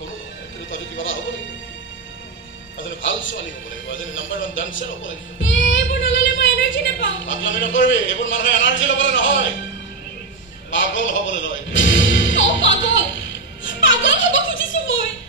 কোনো কিন্তু তই কিবা এটা হ'ব লাগিব এজনী ভাল ছোৱালী হ'ব লাগিব এজনী নাম্বাৰ 1 ডান্সাৰ হ'ব লাগিব এইবোৰ নললে মই এনাৰ্জি নাপাওঁ পাগলামি নকৰিবি এইবোৰ মানুহে